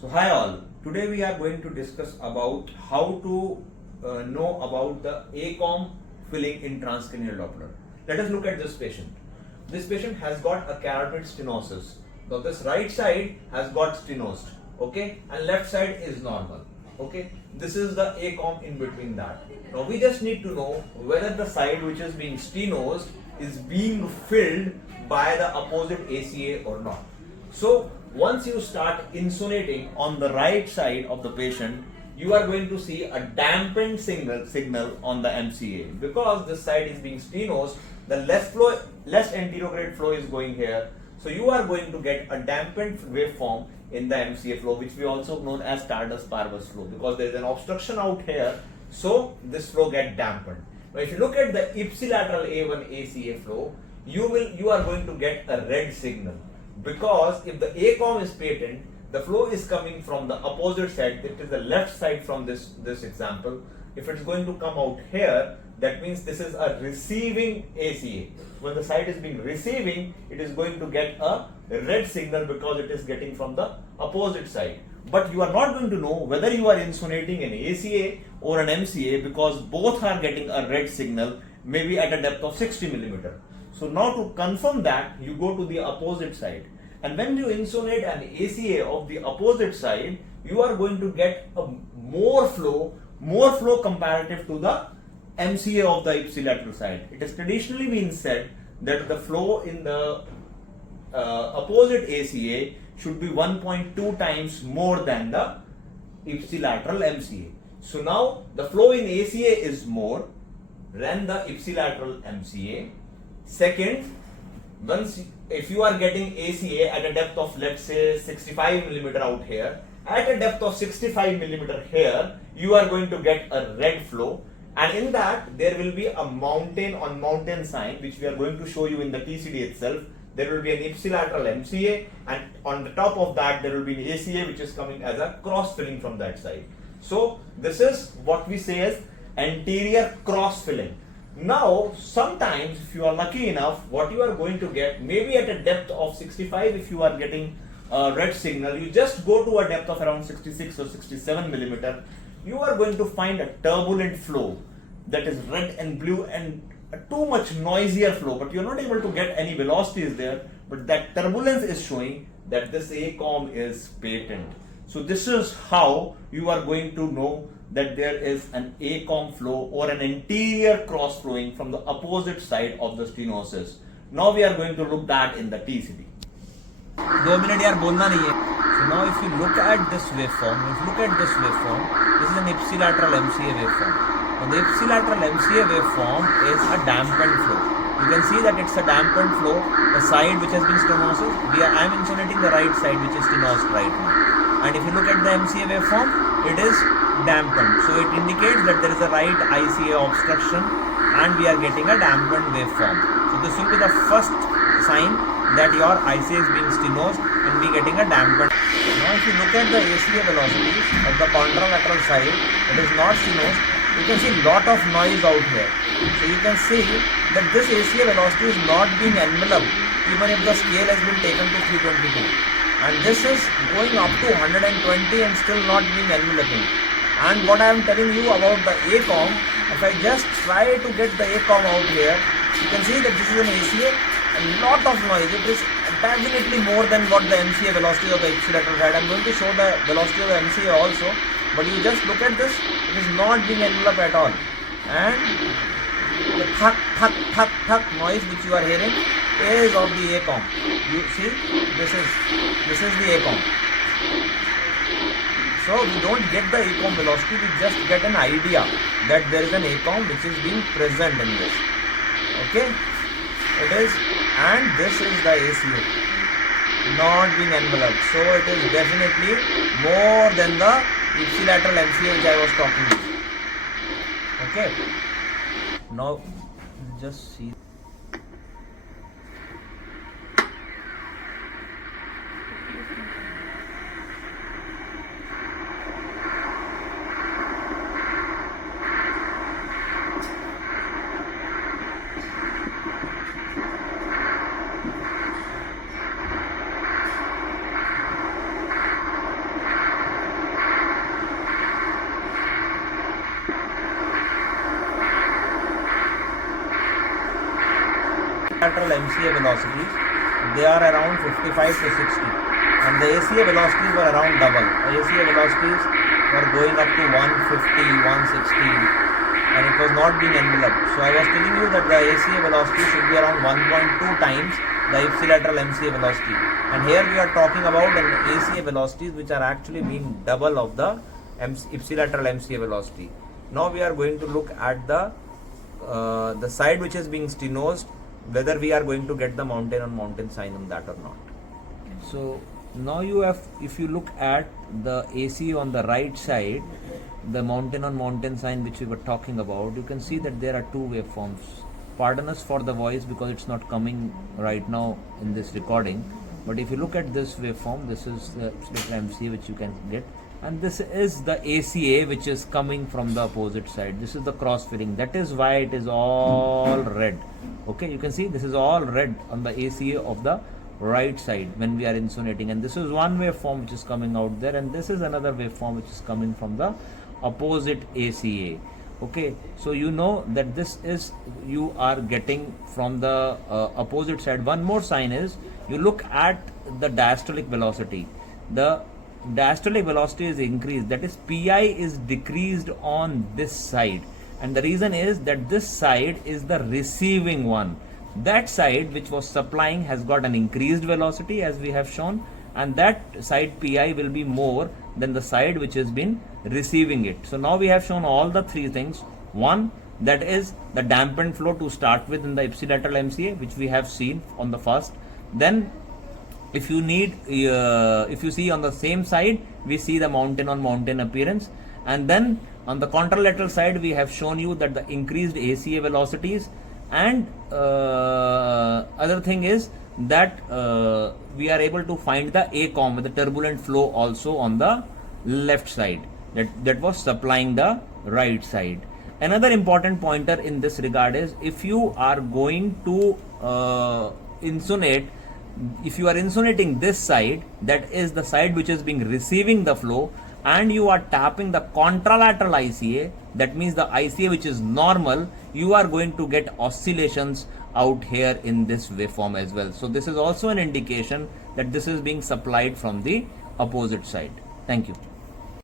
So hi all, today we are going to discuss about how to know about the ACom filling in transcranial Doppler. Let us look at this patient. This patient has got a carotid stenosis. Now this right side has got stenosed, okay, and left side is normal, okay. This is the ACom in between that. Now we just need to know whether the side which is being stenosed is being filled by the opposite ACA or not. So once you start insonating on the right side of the patient, you are going to see a dampened signal on the MCA. Because this side is being stenosed, the less anterograde flow is going here. So you are going to get a dampened waveform in the MCA flow, which we also known as Stardust Parvus flow, because there is an obstruction out here. So this flow get dampened. Now if you look at the ipsilateral A1 ACA flow, you are going to get a red signal. Because if the ACom is patent, the flow is coming from the opposite side, it is the left side from this example. If it's going to come out here, that means this is a receiving ACA. When the side is being receiving, it is going to get a red signal because it is getting from the opposite side. But you are not going to know whether you are insonating an ACA or an MCA because both are getting a red signal, maybe at a depth of 60 millimeter. So now to confirm that, you go to the opposite side. And when you insonate an ACA of the opposite side, you are going to get a more flow comparative to the MCA of the ipsilateral side. It has traditionally been said that the flow in the opposite ACA should be 1.2 times more than the ipsilateral MCA. So now the flow in ACA is more than the ipsilateral MCA. Second, if you are getting ACA at a depth of, let's say, 65 millimeter out here, at a depth of 65 millimeter here, you are going to get a red flow, and in that there will be a mountain on mountain sign, which we are going to show you in the TCD itself. There will be an ipsilateral MCA, and on the top of that there will be an ACA which is coming as a cross filling from that side. So this is what we say as anterior cross filling. Now, sometimes if you are lucky enough, what you are going to get, maybe at a depth of 65, if you are getting a red signal, you just go to a depth of around 66 or 67 millimeter, you are going to find a turbulent flow that is red and blue and a too much noisier flow, but you are not able to get any velocities there, but that turbulence is showing that this ACom is patent. So this is how you are going to know that there is an ACom flow or an anterior cross flowing from the opposite side of the stenosis. Now we are going to look that in the TCD. 2 minute यार बोलना नहीं है. So now if you look at this waveform, this is an ipsilateral MCA waveform. Now the ipsilateral MCA waveform is a dampened flow. You can see that it's a dampened flow. The side which has been stenosis, I am insonating the right side which is stenosed right now. And if you look at the MCA waveform, it is dampened. So it indicates that there is a right ICA obstruction and we are getting a dampened waveform. So this will be the first sign that your ICA is being stenosed and we getting a dampened. Now if you look at the ACA velocities of the contralateral side, it is not stenosed. You can see lot of noise out here. So you can see that this ACA velocity is not being enveloped even if the scale has been taken to 322. And this is going up to 120 and still not being enveloping. And what I am telling you about the ACom, if I just try to get the ACom out here, you can see that this is an ACA, a lot of noise. It is definitely more than what the MCA velocity of the ipsilateral side. I am going to show the velocity of the MCA also, but you just look at this, it is not being enveloped at all. And the thuk noise which you are hearing is of the ACom. You see, this is the ACom. So we don't get the ACom velocity, we just get an idea that there is an ACom which is being present in this. Okay, it is, and this is the ACA not being enveloped. So it is definitely more than the ipsilateral MCA which I was talking about. Okay, now just see. Lateral MCA velocities, they are around 55 to 60, and the ACA velocities were around double. The ACA velocities were going up to 150, 160, and it was not being enveloped. So I was telling you that the ACA velocity should be around 1.2 times the ipsilateral MCA velocity, and here we are talking about an ACA velocities which are actually being double of the ipsilateral MCA velocity. Now we are going to look at the side which is being stenosed, whether we are going to get the mountain on mountain sign on that or not. So now you have, if you look at the AC on the right side, the mountain on mountain sign which we were talking about, you can see that there are two waveforms. Pardon us for the voice because it's not coming right now in this recording, but if you look at this waveform, this is the MCA which you can get, and this is the ACA which is coming from the opposite side. This is the cross filling, that is why it is all red. Okay, you can see this is all red on the ACA of the right side when we are insonating, and this is one waveform which is coming out there, and this is another waveform which is coming from the opposite ACA. Okay, so you know that this is, you are getting from the opposite side. One more sign is, you look at the diastolic velocity. The diastolic velocity is increased, that is PI is decreased on this side, and the reason is that this side is the receiving one. That side which was supplying has got an increased velocity as we have shown, and that side PI will be more than the side which has been receiving it. So now we have shown all the three things. One, that is the dampened flow to start with in the ipsilateral MCA, which we have seen on the first. Then if you need, if you see on the same side, we see the mountain on mountain appearance, and then on the contralateral side we have shown you that the increased ACA velocities, and other thing is that we are able to find the ACom with the turbulent flow also on the left side that was supplying the right side. Another important pointer in this regard is, if you are going to insonate, if you are insonating this side, that is the side which is being receiving the flow, and you are tapping the contralateral ICA, that means the ICA which is normal, you are going to get oscillations out here in this waveform as well. So this is also an indication that this is being supplied from the opposite side. Thank you.